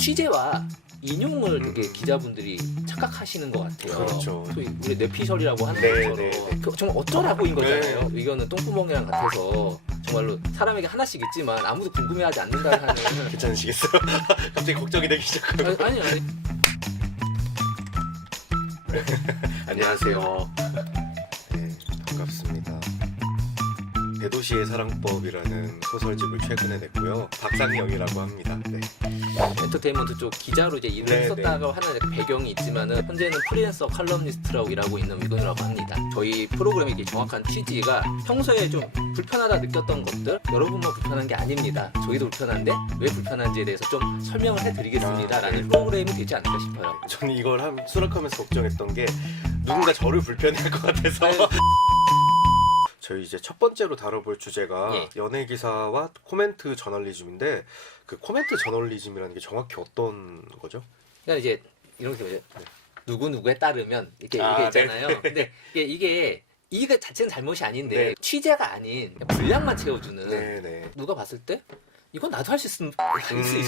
취재와 인용을 되게 기자분들이 착각하시는 것 같아요. 그렇죠. 소위 우리 뇌피셜이라고 하는 네, 것처럼 네, 네. 정말 어쩌라고인 거잖아요. 네. 의견은 똥구멍이랑 같아서 정말로 사람에게 하나씩 있지만 아무도 궁금해하지 않는다 하는 괜찮으시겠어요? 갑자기 걱정이 되기 시작하고. 아니 안녕하세요. 네, 반갑습니다. 대도시의 사랑법이라는 소설집을 최근에 냈고요. 박상영이라고 합니다. 네. 엔터테인먼트 쪽 기자로 이제 일을 네, 했었다고 하는 배경이 있지만은 현재는 프리랜서 칼럼니스트라고 일하고 있는 위건이라고 합니다. 저희 프로그램의 이게 정확한 취지가 평소에 좀 불편하다 느꼈던 것들 여러분만 불편한 게 아닙니다. 저희도 불편한데 왜 불편한지에 대해서 좀 설명을 해드리겠습니다라는 프로그램이 되지 않을까 싶어요. 저는 이걸 수락하면서 걱정했던 게 누군가 저를 불편해할 것 같아서. 저희 이제 첫 번째로 다뤄볼 주제가 예. 연예 기사와 코멘트 저널리즘인데 그 코멘트 저널리즘이라는 게 정확히 어떤 거죠? 그러니까 이제 이런 게 누구 누구에 따르면 이게 있잖아요. 네. 근데 이게 자체는 잘못이 아닌데 네. 취재가 아닌 분량만 채워주는 네네. 누가 봤을 때 이건 나도 할 수 있을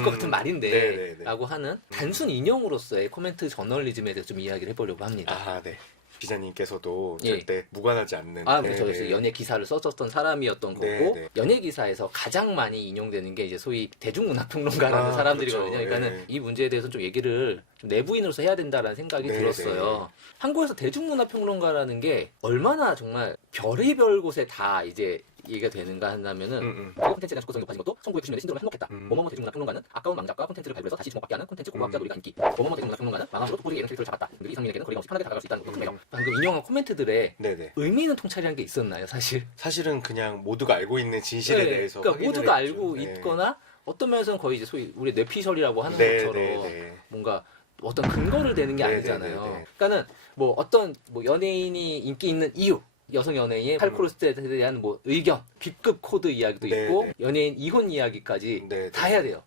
것 같은 말인데 네네네. 라고 하는 단순 인용으로서의 코멘트 저널리즘에 대해서 좀 이야기를 해보려고 합니다. 아 네. 기자님께서도 예. 절대 무관하지 않는. 그렇죠. 네네. 그래서 연예 기사를 썼었던 사람이었던 거고 네네. 연예 기사에서 가장 많이 인용되는 게 이제 소위 대중문화평론가라는 사람들이거든요. 그렇죠. 그러니까는 네. 이 문제에 대해서 좀 얘기를 좀 내부인으로서 해야 된다라는 생각이 네네. 들었어요. 한국에서 대중문화평론가라는 게 얼마나 정말 별의별 곳에 다 이제 얘기가 되는가 한다면은 콘텐츠가 접근성이 높아진 것도 1990년대 신드롬을 한몫했다. 뭐뭐뭐 대중문화평론가는 아까운 망작과 콘텐츠를 발굴해서 다시 주목받게 하는 콘텐츠 고고학자 놀이가 인기. 뭐뭐뭐 대중문화평론가는 망함으로 토토리의 이런 캐릭터를 잡았다. 그리고 이상민에게는 거리가 없이 편하게 다가갈 수 있다는 것도 큰 매력. 방금 인용한 코멘트들의 네네. 의미는 통찰이라는 게 있었나요, 사실? 사실은 그냥 모두가 알고 있는 진실에 네, 대해서 그러니까 확인을 모두가 했죠. 알고 네. 있거나 어떤 면에서는 거의 이제 소위 우리 뇌피셜이라고 하는 네, 것처럼 네, 네. 뭔가 어떤 근거를 대는 게 네, 아니잖아요. 네, 네, 네. 그러니까는 뭐 어떤 뭐 연예인이 인기 있는 이유, 여성 연예인의 팔코르스에 대한 뭐 의견, B급 코드 이야기도 네, 있고 네. 연예인 이혼 이야기까지 네, 다 네. 해야 돼요.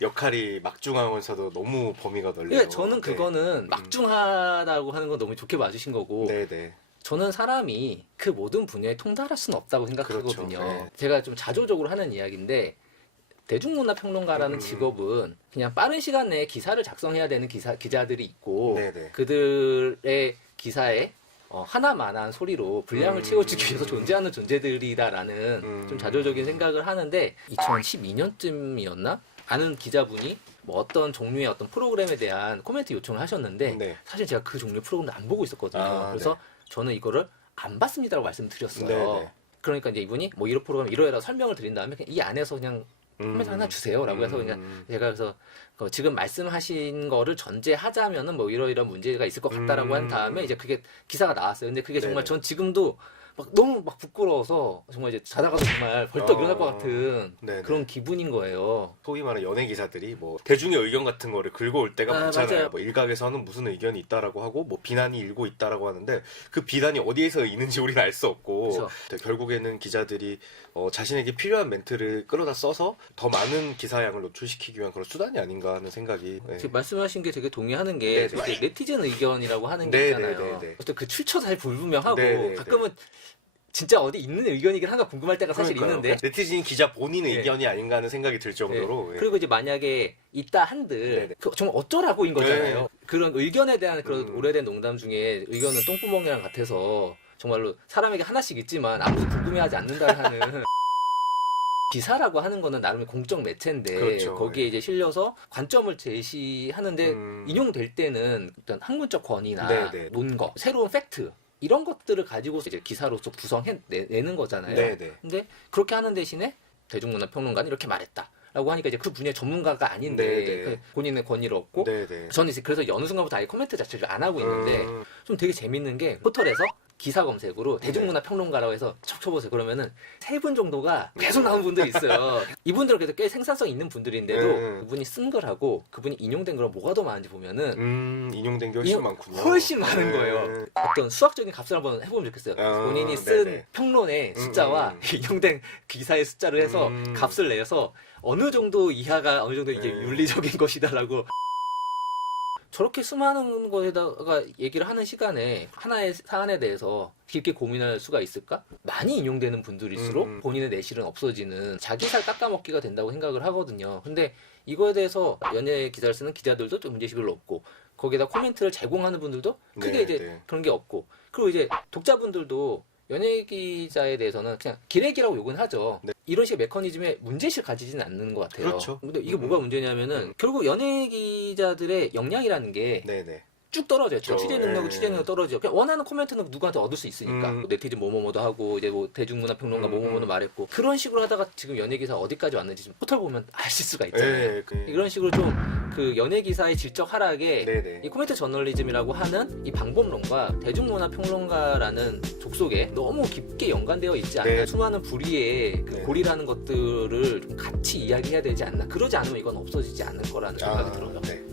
역할이 막중하면서도 너무 범위가 넓네요. 그러니까 저는 그거는 막중하다고 하는 건 너무 좋게 봐주신 거고 네네. 저는 사람이 그 모든 분야에 통달할 수는 없다고 생각하거든요. 그렇죠. 네. 제가 좀 자조적으로 하는 이야기인데 대중문화평론가라는 직업은 그냥 빠른 시간 내에 기사를 작성해야 되는 기자들이 있고 네네. 그들의 기사에 하나만한 소리로 분량을 채워주기 위해서 존재하는 존재들이다라는 좀 자조적인 생각을 하는데 2012년쯤이었나? 아는 기자분이 뭐 어떤 종류의 어떤 프로그램에 대한 코멘트 요청을 하셨는데 네. 사실 제가 그 종류 프로그램을 안 보고 있었거든요. 그래서 저는 이거를 안 봤습니다라고 말씀드렸어요. 네네. 그러니까 이제 이분이 뭐 이런 프로그램 이러이러 설명을 드린 다음에 그냥 이 안에서 그냥 코멘트 하나 주세요라고 해서 그냥 제가 그래서 지금 말씀하신 거를 전제하자면은 뭐 이러이러한 문제가 있을 것 같다라고 한 다음에 이제 그게 기사가 나왔어요. 근데 그게 정말 네네. 전 지금도 막 너무 막 부끄러워서 정말 이제 자다가도 정말 벌떡 일어날 것 같은 네네. 그런 기분인 거예요. 소위 말하는 연예 기사들이 뭐 대중의 의견 같은 거를 긁어올 때가 많잖아요. 맞아요. 뭐 일각에서는 무슨 의견이 있다라고 하고 뭐 비난이 일고 있다라고 하는데 그 비난이 어디에서 있는지 우리는 알 수 없고 그쵸. 결국에는 기자들이 자신에게 필요한 멘트를 끌어다 써서 더 많은 기사량을 노출시키기 위한 그런 수단이 아닌가 하는 생각이. 네. 지금 말씀하신 게 되게 동의하는 게 네네. 이제 네티즌 의견이라고 하는 게 네네네네. 있잖아요. 어떤 그 출처 잘 불분명하고 네네네. 가끔은 진짜 어디 있는 의견이긴 한가 궁금할 때가 사실 그러니까요. 있는데 네티즌 기자 본인의 네. 의견이 아닌가 하는 생각이 들 정도로. 그리고 이제 만약에 있다 한들 네네. 정말 어쩌라고인 거잖아요. 네. 그런 의견에 대한 그런 오래된 농담 중에 의견은 똥구멍이랑 같아서 정말로 사람에게 하나씩 있지만 아무도 궁금해하지 않는다 하는 기사라고 하는 거는 나름의 공적 매체인데 그렇죠. 거기에 이제 실려서 관점을 제시하는데 음. 인용될 때는 어떤 학문적 권위나 네네. 논거, 새로운 팩트 이런 것들을 가지고 이제 기사로서 구성해내는 거잖아요. 네네. 근데 그렇게 하는 대신에 대중문화평론가는 이렇게 말했다. 라고 하니까 이제 그 분야의 전문가가 아닌데 네네. 그 본인의 권위를 얻고 네네. 저는 이제 그래서 어느 순간부터 아예 코멘트 자체를 안 하고 있는데 좀 되게 재밌는 게 포털에서 기사 검색으로 대중문화 평론가라고 해서 척 쳐보세요. 그러면은 3분 정도가 계속 나온 분들이 있어요. 이분들은 그래도 꽤 생산성 있는 분들인데도 그분이 쓴 글하고 그분이 인용된 글은 뭐가 더 많은지 보면은 인용된 게 훨씬 많군요. 훨씬 많은 거예요. 어떤 수학적인 값을 한번 해보면 좋겠어요. 본인이 쓴 네네. 평론의 숫자와 인용된 기사의 숫자를 해서 값을 내서 어느 정도 이하가 어느 정도 이게 윤리적인 것이다라고 저렇게 수많은 거에다가 얘기를 하는 시간에 하나의 사안에 대해서 깊게 고민할 수가 있을까? 많이 인용되는 분들일수록 본인의 내실은 없어지는 자기 살 깎아먹기가 된다고 생각을 하거든요. 근데 이거에 대해서 연예 기사를 쓰는 기자들도 좀 문제의식이 별로 없고 거기에다 코멘트를 제공하는 분들도 크게 네, 이제 네. 그런 게 없고 그리고 이제 독자분들도 연예 기자에 대해서는 그냥 기레기라고 욕은 하죠. 네. 이런 식의 메커니즘에 문제의식을 가지지는 않는 것 같아요. 그렇죠. 근데 이게 뭐가 문제냐면은 결국 연예 기자들의 역량이라는 게 네네. 쭉 떨어져요. 그렇죠. 취재 능력이 예. 취재 능력 떨어져. 그냥 원하는 코멘트는 누구한테 얻을 수 있으니까. 뭐 네티즌 뭐뭐뭐도 하고 이제 뭐 대중문화 평론가 뭐뭐뭐도 말했고 그런 식으로 하다가 지금 연예 기사 어디까지 왔는지 좀 포털 보면 아실 수가 있잖아요. 예, 이런 식으로 좀 그 연예 기사의 질적 하락에 네네. 이 코멘트 저널리즘이라고 하는 이 방법론과 대중문화 평론가라는 족속에 너무 깊게 연관되어 있지 않나. 네. 수많은 불의의 그 네. 고리라는 것들을 좀 같이 이야기해야 되지 않나. 그러지 않으면 이건 없어지지 않을 거라는 생각이 들어요. 네.